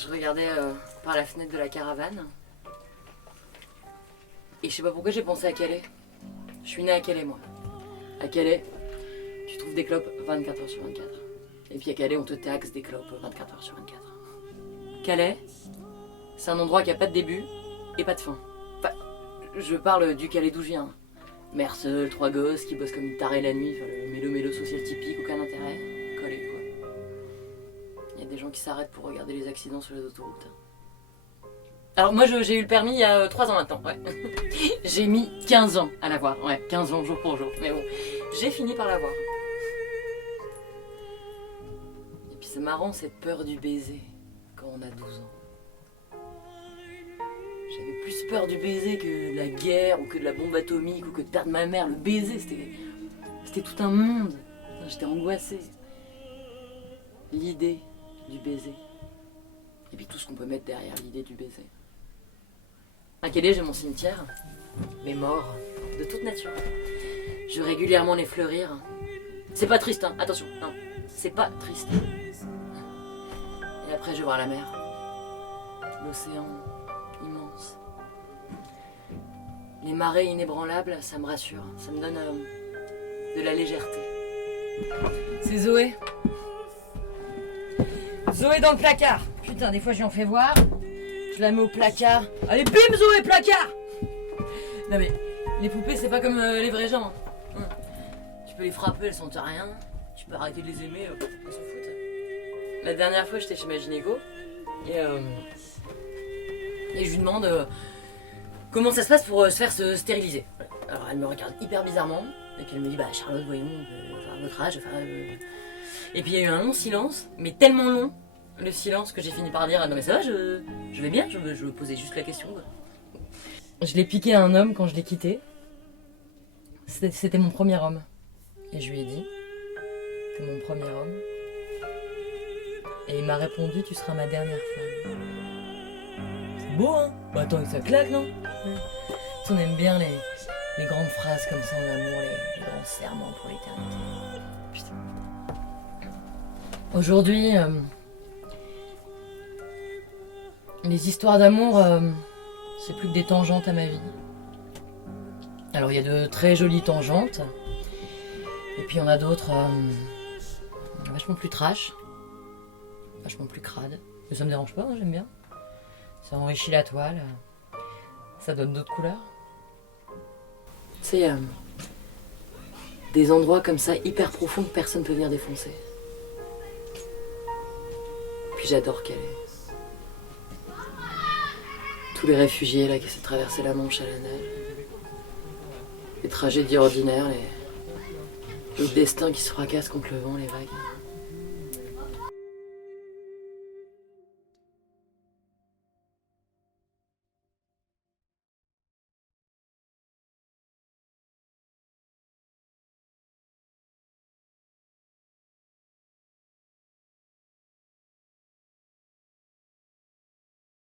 je regardais par la fenêtre de la caravane. Et je sais pas pourquoi j'ai pensé à Calais. Je suis née à Calais, moi. À Calais, tu trouves des clopes 24 heures sur 24. Et puis à Calais, on te taxe des clopes 24 heures sur 24. Calais, c'est un endroit qui a pas de début et pas de fin. Enfin, je parle du Calais d'où je viens. Mère seule, 3 gosses qui bossent comme une tarée la nuit, enfin, le mélo-mélo social typique, aucun intérêt. Collé, quoi. Il y a des gens qui s'arrêtent pour regarder les accidents sur les autoroutes. Alors moi j'ai eu le permis il y a 3 ans maintenant, ouais. J'ai mis 15 ans à l'avoir, ouais, 15 ans jour pour jour. Mais bon, j'ai fini par l'avoir. Et puis c'est marrant cette peur du baiser quand on a 12 ans. J'avais plus peur du baiser que de la guerre ou que de la bombe atomique ou que de perdre ma mère. Le baiser c'était tout un monde. J'étais angoissée. L'idée du baiser. Et puis tout ce qu'on peut mettre derrière l'idée du baiser. À Calais, j'ai mon cimetière, mes morts, de toute nature. Je veux régulièrement les fleurir. C'est pas triste, hein, attention, non, c'est pas triste. Et après, je vais voir la mer, l'océan immense. Les marées inébranlables, ça me rassure, ça me donne de la légèreté. C'est Zoé. Zoé dans le placard. Putain, des fois, je lui en fais voir. Je la mets au placard. Allez, bim, Zoé, placard. Non mais, les poupées, c'est pas comme les vrais gens. Tu peux les frapper, elles sentent rien. Tu peux arrêter de les aimer, elles s'en foutent. La dernière fois, j'étais chez ma gynéco. Et je lui demande comment ça se passe pour se faire se stériliser. Alors, elle me regarde hyper bizarrement. Et puis elle me dit, bah Charlotte, voyons, votre âge, Et puis il y a eu un long silence, mais tellement long, le silence, que j'ai fini par dire, non mais ça va, je vais bien, je me posais juste la question. Je l'ai piqué à un homme quand je l'ai quitté. C'était mon premier homme. Et je lui ai dit, t'es mon premier homme. Et il m'a répondu, tu seras ma dernière femme. C'est beau, hein? Bah attends, ça claque, non? On aime bien les grandes phrases comme ça en amour, les grands serments pour l'éternité. Putain. Aujourd'hui, les histoires d'amour, c'est plus que des tangentes à ma vie. Alors il y a de très jolies tangentes, et puis il y en a d'autres vachement plus trash, vachement plus crade. Mais ça me dérange pas, hein, j'aime bien. Ça enrichit la toile, ça donne d'autres couleurs. Tu sais, des endroits comme ça hyper profonds que personne peut venir défoncer. Puis j'adore Calais. Tous les réfugiés là qui essaient de traverser la Manche à la nage. Les tragédies ordinaires, le destin qui se fracasse contre le vent, les vagues.